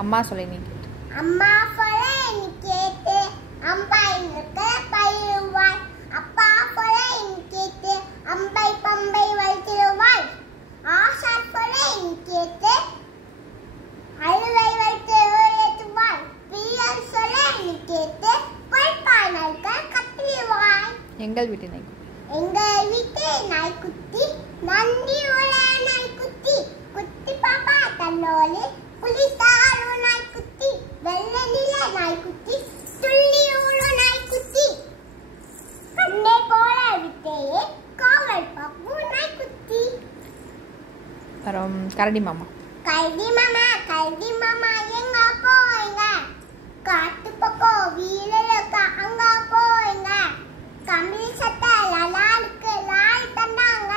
அம்மா சொல்ல நீ கேட்டு. அம்மா சொல்ல நீ கேட்டு அம்பை நிற்க பயிடுவாய். அப்பா சொல்ல நீ கேட்டு அம்பை பம்பை வைத்திடுவாய். ஆசா சொல்ல நீ கேட்டு அழுவை வைத்து ஏற்றுவாய். பிரியன் சொல்ல நீ கேட்டு பொய்ப்பாய் நாய்கள் கத்திடுவாய். எங்கள் வீட்டு நாய்க்குட்டி. எங்கள் வீட்டு நாய்க்குட்டி நன்றி உள்ள நாய்க்குட்டி. குட்டி பாப்பா தன்னோடு புலித்தாரு நாய்க்குட்டி. வெள்ளை நில நாய்க்குட்டி துள்ளி உள்ள நாய்க்குட்டி. கண்ணை போல விட்டையே காவல் பாப்பு நாய்க்குட்டி. அப்புறம் கரடி மாமா. கரடி மாமா எங்க போயிங்க? காட்டு பக்கம் வீரலுக்கு அங்க போயிங்க. கம்பி சட்டை லலாலுக்கு லாய் தந்தாங்க.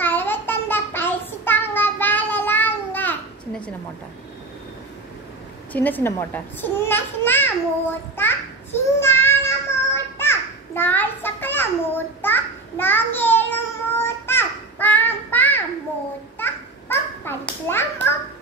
கழுவை தந்த பைசு தாங்க வேலைலாங்க. சின்ன சின்ன மோட்டார். சின்ன சின்ன மோட்டார். சின்ன சின்ன மோட்டா சிங்கார மோட்டா. நாலு சக்கர மோட்டா நாங்கேளும் மோட்டா. Bomb bomb மோட்டா பப்பட்ல மோட்டா.